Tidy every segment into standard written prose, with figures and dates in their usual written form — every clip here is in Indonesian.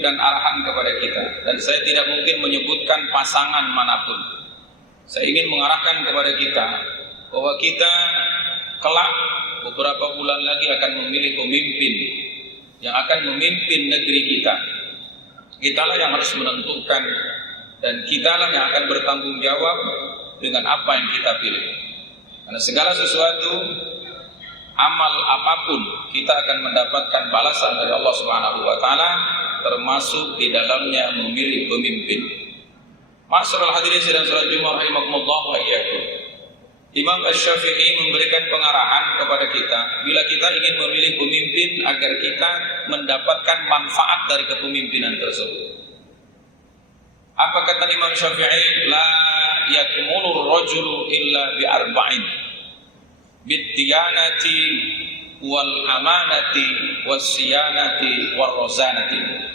dan arahan kepada kita. Dan saya tidak mungkin menyebutkan pasangan manapun. Saya ingin mengarahkan kepada kita bahwa kita kelak beberapa bulan lagi akan memilih pemimpin yang akan memimpin negeri kita. Kitalah yang harus menentukan dan kitalah yang akan bertanggung jawab dengan apa yang kita pilih. Karena segala sesuatu, amal apapun, kita akan mendapatkan balasan dari Allah Subhanahu wa taala, termasuk di dalamnya memilih pemimpin. Ma'asyiral hadirin sidang salat Jumat rahimakumullah wa iyyakum. Imam Asy-Syafi'i memberikan pengarahan kepada kita bila kita ingin memilih pemimpin agar kita mendapatkan manfaat dari kepemimpinan tersebut. Apa kata Imam Syafi'i? La yakmulur rajulu illa bi arba'in, bid-diyanati wal amanati was-siyanati war rozanati.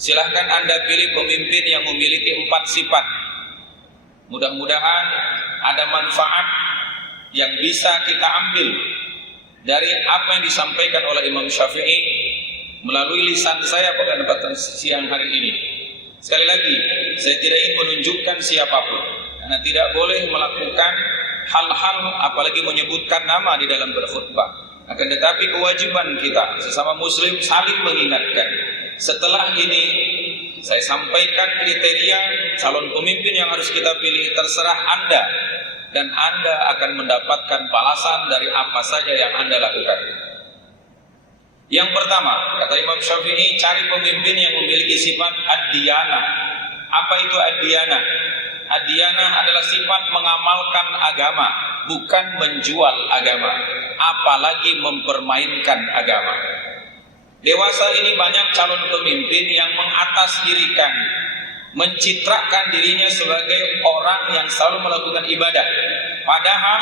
Silahkan Anda pilih pemimpin yang memiliki 4 sifat. Mudah-mudahan ada manfaat yang bisa kita ambil dari apa yang disampaikan oleh Imam Syafi'i melalui lisan saya pada kesempatan siang hari ini. Sekali lagi, saya tidak ingin menunjukkan siapapun, karena tidak boleh melakukan hal-hal apalagi menyebutkan nama di dalam berkhutbah. Akan tetapi kewajiban kita sesama muslim saling mengingatkan. Setelah ini saya sampaikan kriteria calon pemimpin yang harus kita pilih, terserah Anda, dan Anda akan mendapatkan balasan dari apa saja yang Anda lakukan. Yang pertama, kata Imam Syafi'i, cari pemimpin yang memiliki sifat ad-diyanah. Apa itu ad-diyanah? Ad-diyanah adalah sifat mengamalkan agama, bukan menjual agama, apalagi mempermainkan agama. Dewasa ini banyak calon pemimpin yang mengatasdirikan, mencitrakan dirinya sebagai orang yang selalu melakukan ibadah, padahal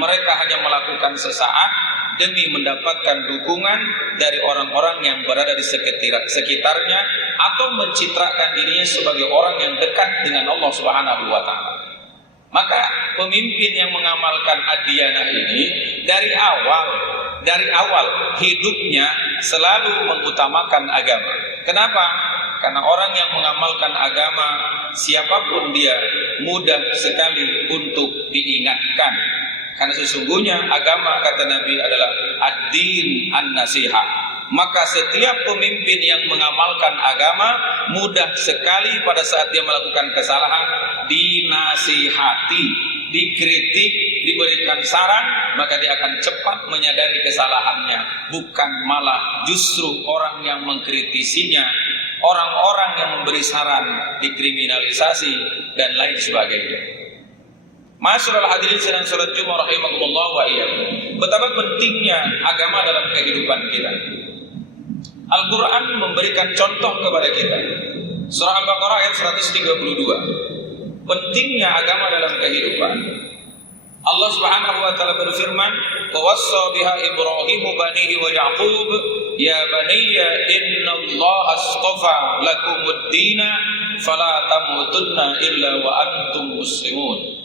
mereka hanya melakukan sesaat demi mendapatkan dukungan dari orang-orang yang berada di sekitarnya, atau mencitrakan dirinya sebagai orang yang dekat dengan Allah Subhanahu wa taala. Maka pemimpin yang mengamalkan ad-diyanah ini dari awal hidupnya selalu mengutamakan agama. Kenapa? Karena orang yang mengamalkan agama, siapapun dia, mudah sekali untuk diingatkan. Karena sesungguhnya agama, kata Nabi, adalah ad-din an-nasihah. Maka setiap pemimpin yang mengamalkan agama, mudah sekali pada saat dia melakukan kesalahan dinasihati, dikritik, diberikan saran, maka dia akan cepat menyadari kesalahannya. Bukan malah justru orang yang mengkritisinya, orang-orang yang memberi saran dikriminalisasi dan lain sebagainya. Ma'asyiral hadirin sidang salat Jumat rahimakumullah wa iyyakum. Betapa pentingnya agama dalam kehidupan kita. Al-Quran memberikan contoh kepada kita. Surah Al-Baqarah ayat 132. Pentingnya agama dalam kehidupan. Allah Subhanahu wa taala berfirman, "Wa wassa biha Ibrahim banihi wa Yaqub, ya baniyya innallaha astafa lakumud-dina fala tamutunna illa wa antum muslimun."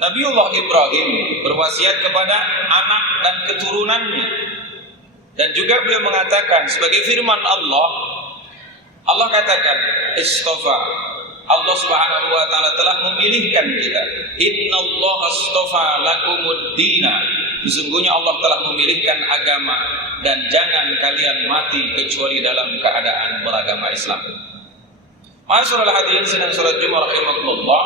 Nabiullah Ibrahim berwasiat kepada anak dan keturunannya, dan juga beliau mengatakan sebagai firman Allah katakan, istafa, Allah Subhanahu wa taala telah memilihkan kita. Innallaha astafa lakumuddina, sesungguhnya Allah telah memilihkan agama dan jangan kalian mati kecuali dalam keadaan beragama Islam. Ma'asyiral hadirin sidang salat Jumat rahimakumullah.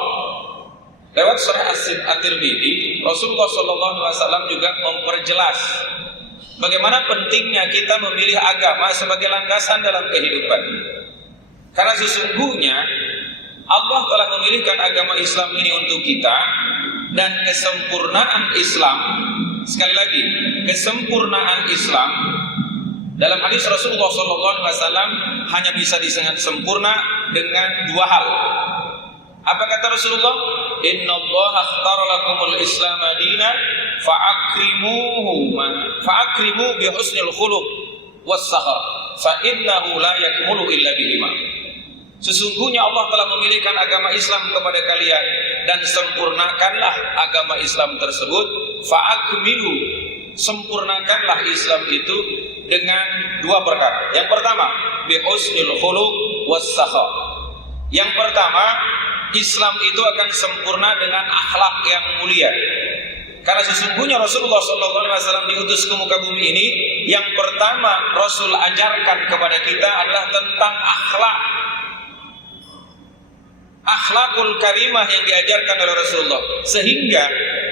Lewat surah At-Tirmidzi, Rasulullah SAW juga memperjelas bagaimana pentingnya kita memilih agama sebagai landasan dalam kehidupan. Karena sesungguhnya Allah telah memilihkan agama Islam ini untuk kita, dan kesempurnaan Islam, sekali lagi, kesempurnaan Islam dalam hadis Rasulullah SAW hanya bisa disebut sempurna dengan 2 hal. Apa kata Rasulullah? Innallaha akhtara lakumul Islam dinan fa'akrimu bi husnil khuluq was-sakhar fa innahu la yakmulu illa bihima. Sesungguhnya Allah telah memilihkan agama Islam kepada kalian, dan sempurnakanlah agama Islam tersebut. Fa'akmilu, sempurnakanlah Islam itu dengan 2 perkara. Yang pertama, bi husnil khuluq was sakha. Yang pertama, Islam itu akan sempurna dengan akhlak yang mulia. Karena sesungguhnya Rasulullah SAW diutus ke muka bumi ini, yang pertama Rasul ajarkan kepada kita adalah tentang akhlak. Akhlakul karimah yang diajarkan oleh Rasulullah. Sehingga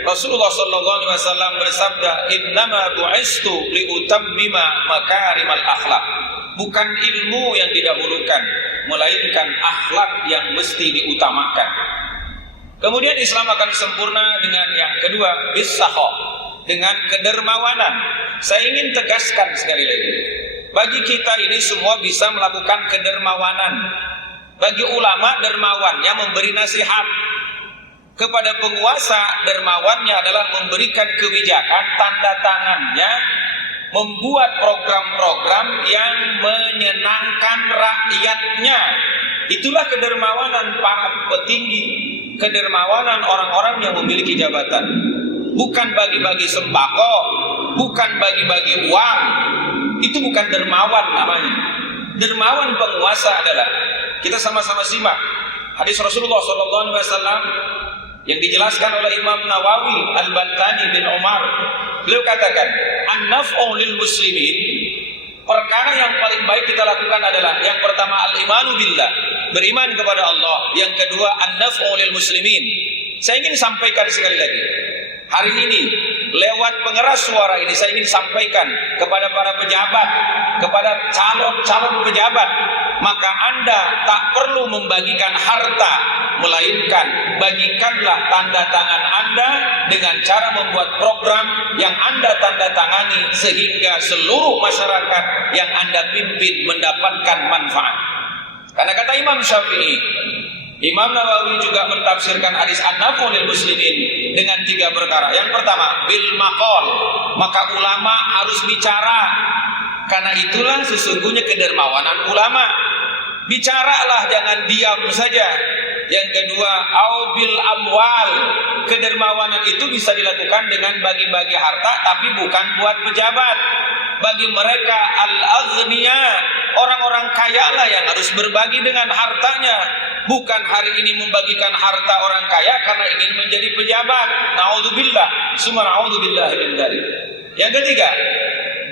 Rasulullah SAW bersabda, "Innama bu'istu liutammima makarimal akhlak." Bukan ilmu yang didahulukan, melainkan akhlak yang mesti diutamakan. Kemudian Islam akan sempurna dengan yang kedua, bis-sakha, dengan kedermawanan. Saya ingin tegaskan sekali lagi, bagi kita ini semua bisa melakukan kedermawanan. Bagi ulama, dermawannya memberi nasihat. Kepada penguasa, dermawannya adalah memberikan kebijakan, tanda tangannya, membuat program-program yang menyenangkan rakyatnya. Itulah kedermawanan para petinggi, kedermawanan orang-orang yang memiliki jabatan. Bukan bagi-bagi sembako, bukan bagi-bagi uang. Itu bukan dermawan namanya. Dermawan penguasa adalah, kita sama-sama simak hadis Rasulullah SAW yang dijelaskan oleh Imam Nawawi Al-Bantani bin Umar. Beliau katakan, an-naf'u lil muslimin, perkara yang paling baik kita lakukan adalah yang pertama al-imanu billah, beriman kepada Allah. Yang kedua an-naf'u lil muslimin. Saya ingin sampaikan sekali lagi, hari ini lewat pengeras suara ini saya ingin sampaikan kepada para pejabat, kepada calon-calon pejabat, maka Anda tak perlu membagikan harta, melainkan bagikanlah tanda tangan Anda dengan cara membuat program yang Anda tanda tangani sehingga seluruh masyarakat yang Anda pimpin mendapatkan manfaat. Karena kata Imam Syafi'i, Imam Nawawi juga mentafsirkan hadis an-naf'u lil muslimin dengan 3 perkara. Yang pertama, bil maqal, maka ulama harus bicara. Karena itulah sesungguhnya kedermawanan ulama. Bicaralah, jangan diam saja. Yang kedua, au bil amwal, kedermawanan itu bisa dilakukan dengan bagi-bagi harta, tapi bukan buat pejabat. Bagi mereka al-aghniya, orang-orang kaya lah yang harus berbagi dengan hartanya. Bukan hari ini membagikan harta orang kaya karena ingin menjadi pejabat. Na'udzubillah, summa na'udzubillahi min dzalik. Yang ketiga,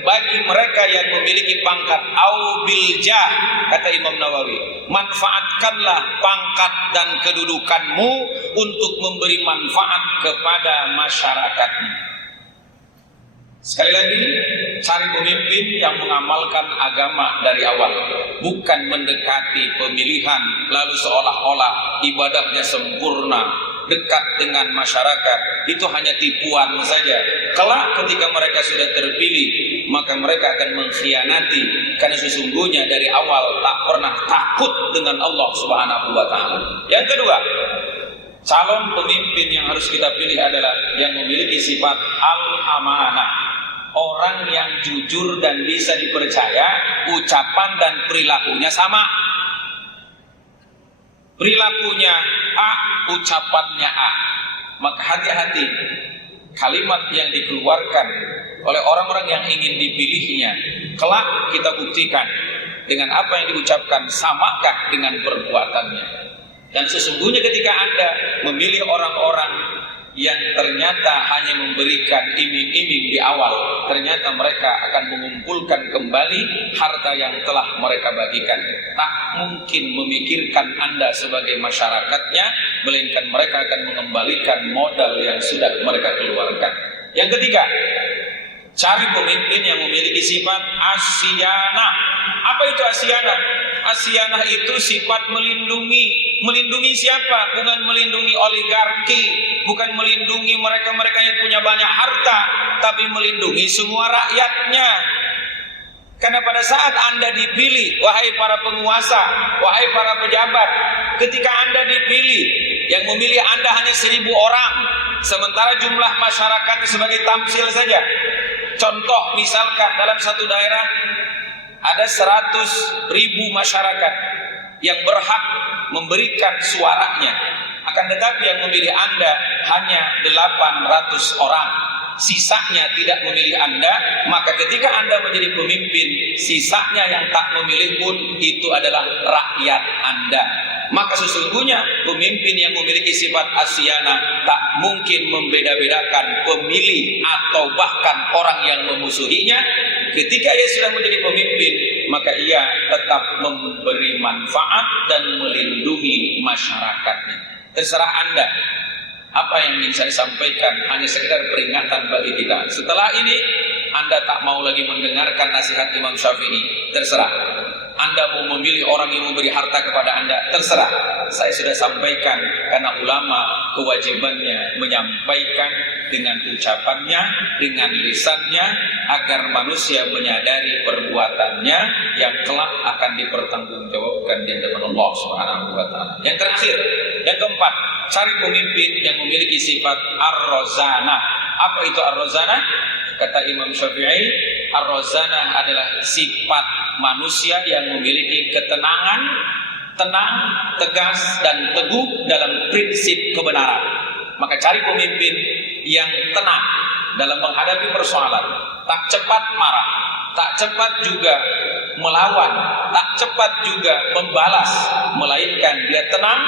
bagi mereka yang memiliki pangkat au bil jah, kata Imam Nawawi, manfaatkanlah pangkat dan kedudukanmu untuk memberi manfaat kepada masyarakatmu. Sekali lagi, cari pemimpin yang mengamalkan agama dari awal, bukan mendekati pemilihan lalu seolah-olah ibadahnya sempurna, dekat dengan masyarakat. Itu hanya tipuan saja. Kelak ketika mereka sudah terpilih, maka mereka akan mengkhianati, karena sesungguhnya dari awal tak pernah takut dengan Allah Subhanahu wa taala. Yang kedua, calon pemimpin yang harus kita pilih adalah yang memiliki sifat al-amanah. Orang yang jujur dan bisa dipercaya, ucapan dan perilakunya sama. Perilakunya A, ucapannya A. Maka hati-hati kalimat yang dikeluarkan oleh orang-orang yang ingin dipilihnya. Kelak kita buktikan dengan apa yang diucapkan samakah dengan perbuatannya. Dan sesungguhnya ketika Anda memilih orang-orang yang ternyata hanya memberikan iming-iming di awal, ternyata mereka akan mengumpulkan kembali harta yang telah mereka bagikan. Tak mungkin memikirkan Anda sebagai masyarakatnya, melainkan mereka akan mengembalikan modal yang sudah mereka keluarkan. Yang ketiga, cari pemimpin yang memiliki sifat asyianah. Apa itu asyianah? Asyianah itu sifat melindungi. Melindungi siapa? Bukan melindungi oligarki, bukan melindungi mereka-mereka yang punya banyak harta, tapi melindungi semua rakyatnya. Karena pada saat Anda dipilih, wahai para penguasa, wahai para pejabat, ketika Anda dipilih, yang memilih Anda hanya 1.000 orang, sementara jumlah masyarakatnya sebagai tamsil saja. Contoh, misalkan dalam satu daerah ada 100.000 masyarakat yang berhak memberikan suaranya, akan tetapi yang memilih Anda hanya 800 orang. sisanya tidak memilih Anda, maka ketika Anda menjadi pemimpin, sisanya yang tak memilih pun itu adalah rakyat Anda. Maka sesungguhnya pemimpin yang memiliki sifat asyana tak mungkin membeda-bedakan pemilih atau bahkan orang yang memusuhinya. Ketika ia sudah menjadi pemimpin, maka ia tetap memberi manfaat dan melindungi masyarakatnya. Terserah Anda. Apa yang ingin saya sampaikan hanya sekedar peringatan bagi kita. Setelah ini Anda tak mau lagi mendengarkan nasihat Imam Syafi'i, terserah. Anda mau memilih orang yang memberi harta kepada Anda, terserah. Saya sudah sampaikan karena ulama kewajibannya menyampaikan dengan ucapannya, dengan lisannya, agar manusia menyadari perbuatannya yang kelak akan dipertanggungjawabkan di hadapan Allah Subhanahu wa taala. Yang terakhir, yang keempat, cari pemimpin yang memiliki sifat ar-rozana. Apa itu ar-rozana? Kata Imam Syafi'i, ar-rozana adalah sifat manusia yang memiliki ketenangan, tenang, tegas, dan teguh dalam prinsip kebenaran. Maka cari pemimpin yang tenang dalam menghadapi persoalan, tak cepat marah, tak cepat juga melawan, tak cepat juga membalas, melainkan dia tenang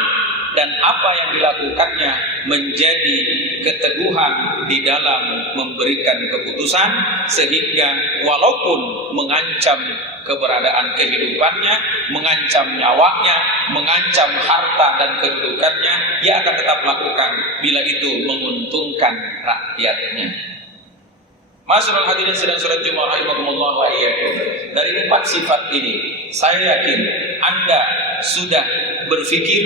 dan apa yang dilakukannya menjadi keteguhan di dalam memberikan keputusan, sehingga walaupun mengancam keberadaan kehidupannya, mengancam nyawanya, mengancam harta dan kedudukannya, ia akan tetap lakukan bila itu menguntungkan rakyatnya. Masyarul hadirin sedang surat Jumat rahimakumullah wa iyyakum. Dari 4 sifat ini, saya yakin Anda sudah berpikir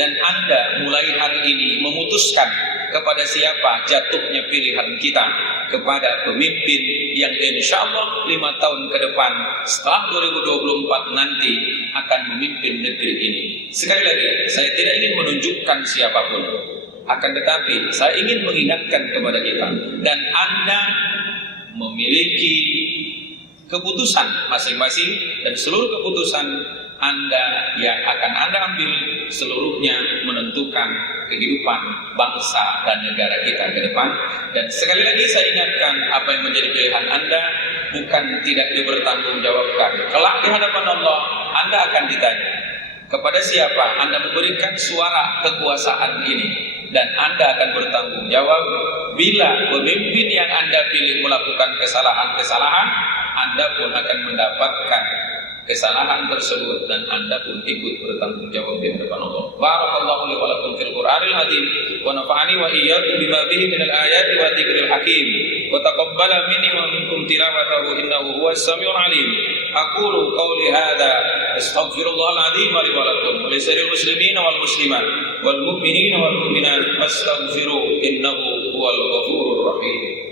dan Anda mulai hari ini memutuskan kepada siapa jatuhnya pilihan kita, kepada pemimpin yang insya Allah 5 tahun ke depan setelah 2024 nanti akan memimpin negeri ini. Sekali lagi, saya tidak ingin menunjukkan siapapun, akan tetapi saya ingin mengingatkan kepada kita, dan Anda memiliki keputusan masing-masing, dan seluruh keputusan Anda yang akan Anda ambil seluruhnya menentukan kehidupan bangsa dan negara kita ke depan. Dan sekali lagi saya ingatkan, apa yang menjadi pilihan Anda bukan tidak dipertanggungjawabkan. Kelak di hadapan Allah Anda akan ditanya, kepada siapa Anda memberikan suara kekuasaan ini, dan Anda akan bertanggung jawab. Bila pemimpin yang Anda pilih melakukan kesalahan-kesalahan, Anda pun akan mendapatkan kesalahan tersebut, dan Anda pun ikut bertanggung jawab di hadapan Allah. Barakallahu li wa lakum fil Qur'anil azim wa nafa'ani wa iyyakum bima fihi minal ayati wa dzikril hakim wa taqabbala minni wa minkum tilawatahu innahu huwas samiul alim. Aqulu qawli hadza astaghfirullahal azim li wa lakum wa lisa'iril muslimin wal muslimat wal mu'minin wal mu'minat fastaghfiru innahu huwal ghafurur rahim.